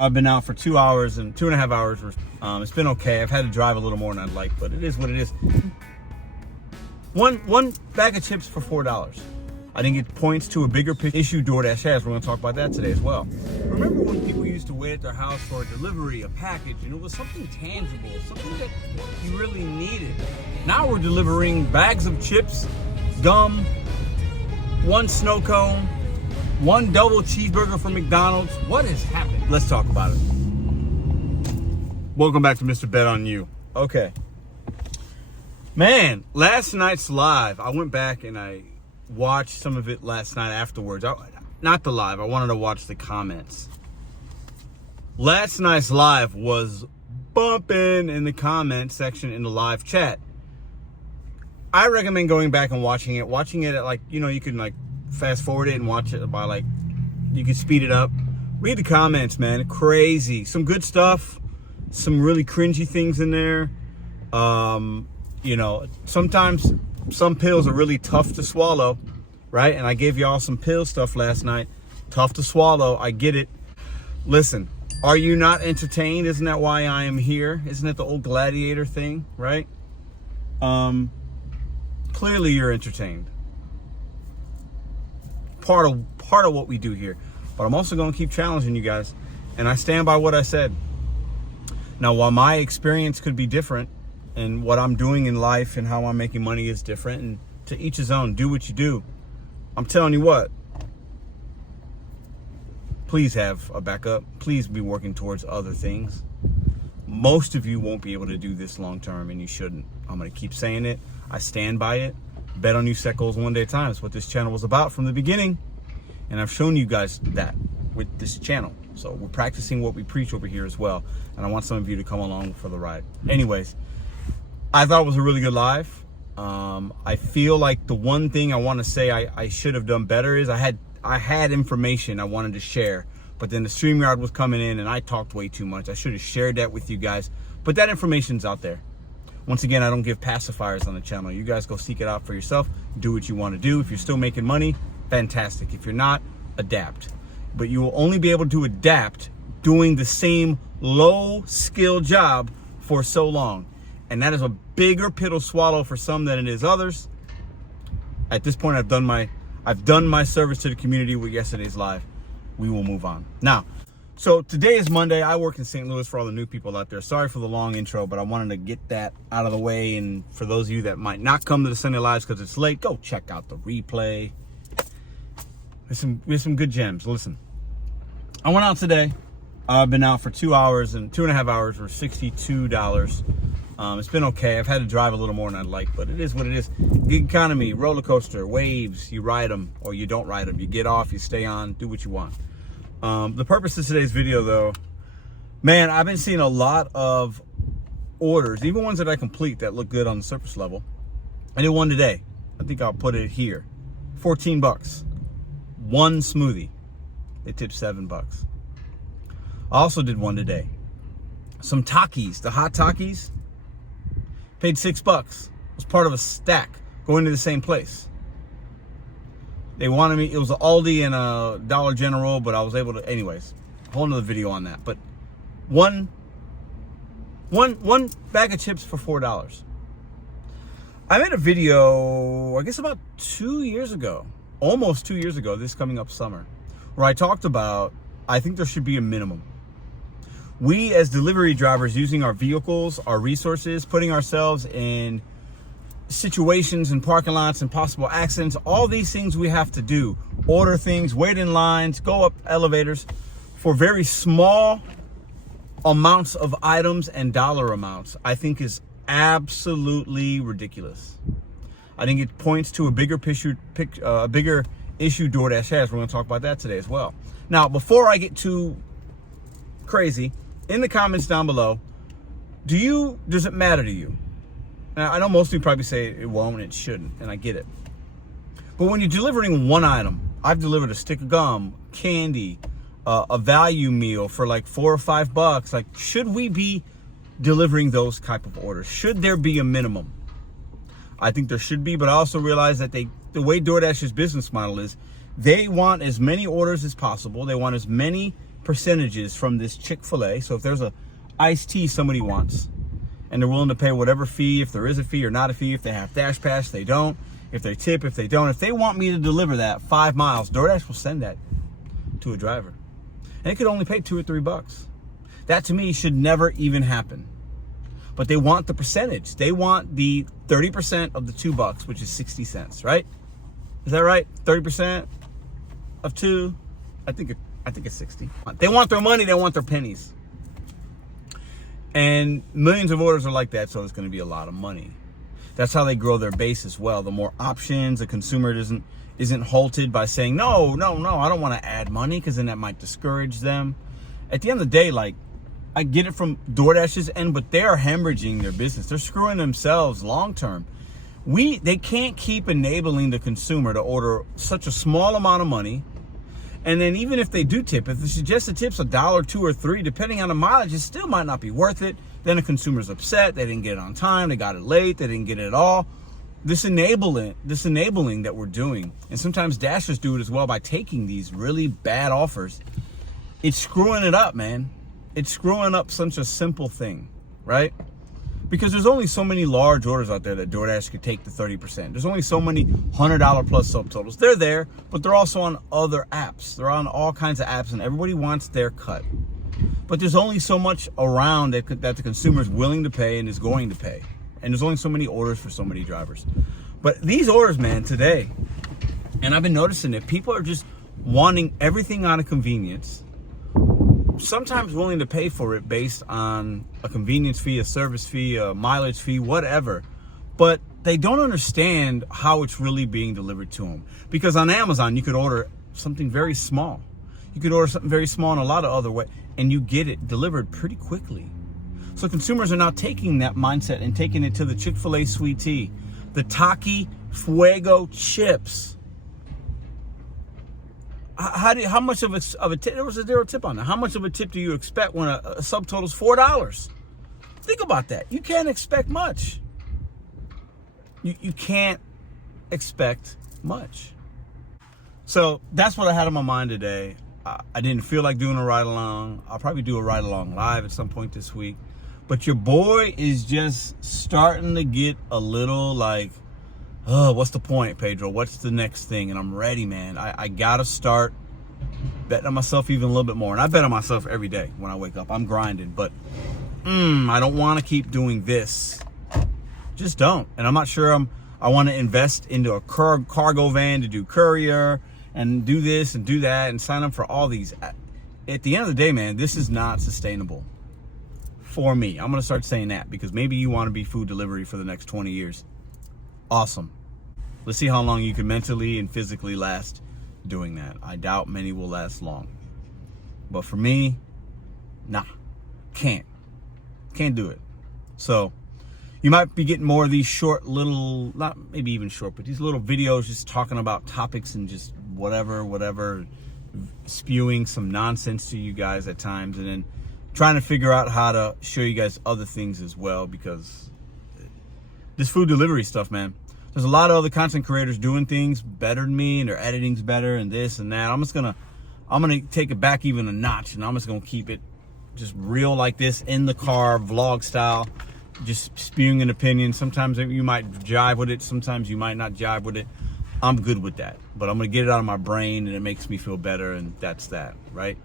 I've been out for 2 hours and 2.5 hours. It's been okay. I've had to drive a little more than I'd like, but it is what it is. One bag of chips for $4. I think it points to a bigger issue DoorDash has. We're going to talk about that today as well. Remember when people used to wait at their house for a delivery, a package, and it was something tangible, something that you really needed. Now we're delivering bags of chips, gum, one snow cone, one double cheeseburger from McDonald's. What is happening? Let's talk about it. Welcome back to Mr.BetonYou. Okay. Man, last night's live, I went back and I watched some of it last night afterwards. Not the live, I wanted to watch the comments. Last night's live was bumping in the comment section in the live chat. I recommend going back and watching it. Watching it at you can fast forward it and watch it by you can speed it up. Read the comments, man. Crazy. Some good stuff. Some really cringy things in there. Sometimes some pills are really tough to swallow, right? And I gave y'all some pill stuff last night. Tough to swallow. I get it. Listen, are you not entertained? Isn't that why I am here? Isn't it the old gladiator thing, right? Clearly you're entertained. Part of what we do here. But I'm also going to keep challenging you guys. And I stand by what I said. Now, while my experience could be different, and what I'm doing in life and how I'm making money is different, and to each his own, do what you do. I'm telling you what, please have a backup. Please be working towards other things. Most of you won't be able to do this long term, and you shouldn't. I'm going to keep saying it. I stand by it. Bet on you, set goals one day at a time. It's what this channel was about from the beginning. And I've shown you guys that with this channel. So we're practicing what we preach over here as well. And I want some of you to come along for the ride. Anyways, I thought it was a really good live. I feel like the one thing I want to say I should have done better is I had information I wanted to share, but then the StreamYard was coming in and I talked way too much. I should have shared that with you guys, but that information's out there. Once again, I don't give pacifiers on the channel. You guys go seek it out for yourself. Do what you want to do. If you're still making money, fantastic. If you're not, adapt. But you will only be able to adapt doing the same low skill job for so long. And that is a bigger pill to swallow for some than it is others. At this point, I've done my service to the community with yesterday's live. We will move on. Now, so today is Monday. I work in St. Louis for all the new people out there. Sorry for the long intro, but I wanted to get that out of the way. And for those of you that might not come to the Sunday lives because it's late, go check out the replay. There's some good gems. Listen, I went out today. I've been out for 2 hours and 2.5 hours for $62. It's been okay. I've had to drive a little more than I'd like, but it is what it is. Gig economy, roller coaster, waves. You ride them or you don't ride them. You get off, you stay on, do what you want. The purpose of today's video, though, man, I've been seeing a lot of orders, even ones that I complete that look good on the surface level. I did one today. I think I'll put it here. 14 bucks. One smoothie. They tipped $7. I also did one today. Some Takis, the hot Takis. Paid $6. It was part of a stack going to the same place. They wanted me, it was an Aldi and a Dollar General, but I was able to, anyways, a whole nother video on that. But one bag of chips for $4. I made a video, I guess about 2 years ago, almost 2 years ago, this coming up summer, where I talked about, I think there should be a minimum. We as delivery drivers using our vehicles, our resources, putting ourselves in situations and parking lots and possible accidents, all these things we have to do. Order things, wait in lines, go up elevators for very small amounts of items and dollar amounts, I think is absolutely ridiculous. I think it points to a bigger issue DoorDash has. We're going to talk about that today as well. Now, before I get too crazy, in the comments down below, does it matter to you? Now, I know most of you probably say it won't and it shouldn't, and I get it. But when you're delivering one item, I've delivered a stick of gum, candy, a value meal for like $4 or $5. Like, should we be delivering those type of orders? Should there be a minimum? I think there should be, but I also realize that the way DoorDash's business model is, they want as many orders as possible. They want as many percentages from this Chick-fil-A. So if there's a iced tea somebody wants, and they're willing to pay whatever fee, if there is a fee or not a fee, if they have Dash Pass, they don't, if they tip, if they don't, if they want me to deliver that 5 miles, DoorDash will send that to a driver. And it could only pay $2 or $3. That to me should never even happen. But they want the percentage. They want the 30% of the $2, which is 60 cents, right? Is that right? 30% of 2, I think it's 60. They want their money, they want their pennies. And millions of orders are like that, so it's going to be a lot of money. That's how they grow their base as well. The more options, the consumer isn't halted by saying, no, I don't want to add money, because then that might discourage them. At the end of the day, like, I get it from DoorDash's end, but they are hemorrhaging their business. They're screwing themselves long term. They can't keep enabling the consumer to order such a small amount of money. And then even if they do tip, if the suggested tip's $1, $2, or $3, depending on the mileage, it still might not be worth it. Then the consumer's upset. They didn't get it on time. They got it late. They didn't get it at all. This enabling that we're doing, and sometimes Dashers do it as well by taking these really bad offers. It's screwing it up, man. It's screwing up such a simple thing, right? Because there's only so many large orders out there that DoorDash could take the 30%. There's only so many $100 plus subtotals. They're there, but they're also on other apps. They're on all kinds of apps, and everybody wants their cut. But there's only so much around that the consumer is willing to pay and is going to pay. And there's only so many orders for so many drivers. But these orders, man, today, and I've been noticing it, people are just wanting everything out of convenience, sometimes willing to pay for it based on a convenience fee, a service fee, a mileage fee, whatever. But they don't understand how it's really being delivered to them. Because on Amazon, you could order something very small. You could order something very small in a lot of other ways, and you get it delivered pretty quickly. So consumers are now taking that mindset and taking it to the Chick-fil-A sweet tea, the Taki Fuego chips. How much of a tip? There was a zero tip on that. How much of a tip do you expect when a subtotal's $4? Think about that. You can't expect much. You can't expect much. So that's what I had on my mind today. I didn't feel like doing a ride along. I'll probably do a ride along live at some point this week. But your boy is just starting to get a little like, oh, what's the point, Pedro? What's the next thing? And I'm ready, man. I gotta start betting on myself even a little bit more. And I bet on myself every day when I wake up. I'm grinding, but I don't want to keep doing this. Just don't. And I'm not sure I want to invest into a cargo van to do courier and do this and do that and sign up for all these. At the end of the day, man, this is not sustainable for me. I'm going to start saying that, because maybe you want to be food delivery for the next 20 years. Awesome. Let's see how long you can mentally and physically last doing that. I doubt many will last long. But for me, nah, can't do it. So you might be getting more of these short little, not maybe even short, but these little videos just talking about topics and just whatever, spewing some nonsense to you guys at times, and then trying to figure out how to show you guys other things as well, because this food delivery stuff, man, there's a lot of other content creators doing things better than me, and their editing's better and this and that. I'm gonna take it back even a notch, and I'm just gonna keep it just real like this, in the car, vlog style, just spewing an opinion. Sometimes you might jive with it, sometimes you might not jive with it. I'm good with that, but I'm gonna get it out of my brain, and it makes me feel better, and that's that, right?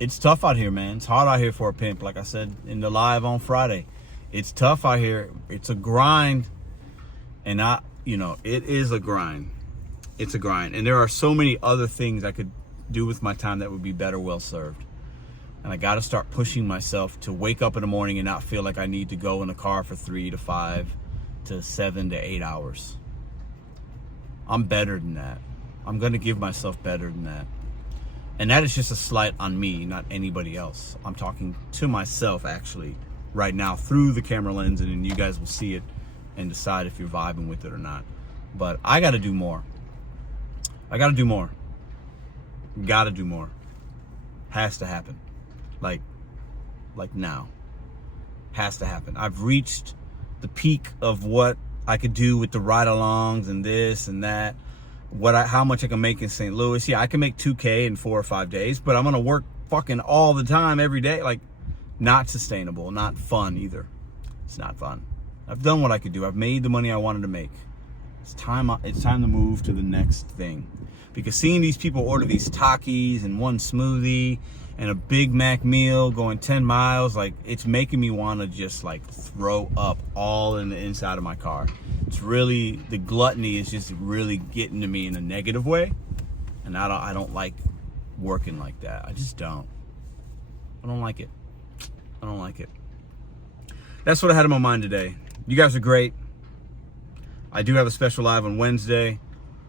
It's tough out here, man. It's hard out here for a pimp. Like I said in the live on Friday, it's tough out here. It's a grind, and it is a grind. It's a grind, and there are so many other things I could do with my time that would be better well served. And I got to start pushing myself to wake up in the morning and not feel like I need to go in the car for 3 to 5 to 7 to 8 hours. I'm better than that. I'm going to give myself better than that. And that is just a slight on me, not anybody else. I'm talking to myself, actually, right now through the camera lens, and then you guys will see it and decide if you're vibing with it or not. But I got to do more. Got to do more. Has to happen. Like now. Has to happen. I've reached the peak of what I could do with the ride-alongs and this and that. how much I can make in St. Louis. Yeah, I can make $2K in 4 or 5 days, but I'm gonna work fucking all the time every day. Like, not sustainable, not fun either. It's not fun. I've done what I could do. I've made the money I wanted to make. It's time to move to the next thing. Because seeing these people order these Takis and one smoothie and a Big Mac meal going 10 miles, like, it's making me want to just like throw up all in the inside of my car. It's really, the gluttony is just really getting to me in a negative way. And I don't like working like that. I just don't. I don't like it. I don't like it. That's what I had in my mind today. You guys are great. I do have a special live on Wednesday,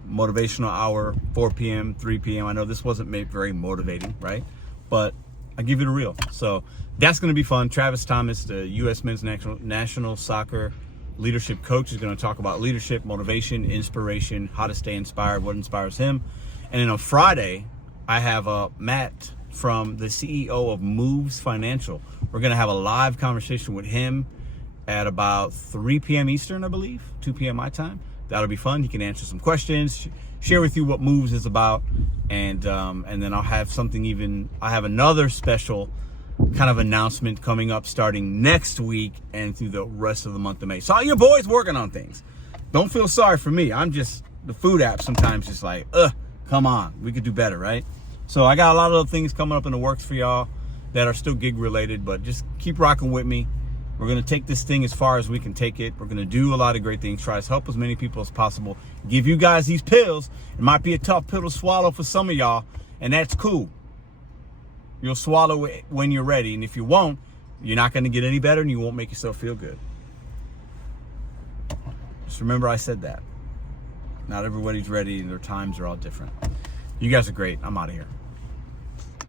motivational hour, 4 p.m., 3 p.m. I know this wasn't very motivating, right? But I give it a real. So that's going to be fun. Travis Thomas, the U.S. Men's National Soccer leadership coach, is going to talk about leadership, motivation, inspiration, how to stay inspired, what inspires him. And then on Friday, I have Matt from the CEO of Moves Financial. We're going to have a live conversation with him at about 3 p.m. Eastern, I believe, 2 p.m. my time. That'll be fun. He can answer some questions, share with you what Moves is about, and then I'll have I have another special kind of announcement coming up starting next week and through the rest of the month of May. So your boy's working on things. Don't feel sorry for me. I'm just, the food app sometimes just like, come on, we could do better, right? So I got a lot of other things coming up in the works for y'all that are still gig related, but just keep rocking with me. We're going to take this thing as far as we can take it. We're going to do a lot of great things, try to help as many people as possible, give you guys these pills. It might be a tough pill to swallow for some of y'all, and that's cool. You'll swallow it when you're ready, and if you won't, you're not going to get any better, and you won't make yourself feel good. Just remember I said that. Not everybody's ready, and their times are all different. You guys are great. I'm out of here.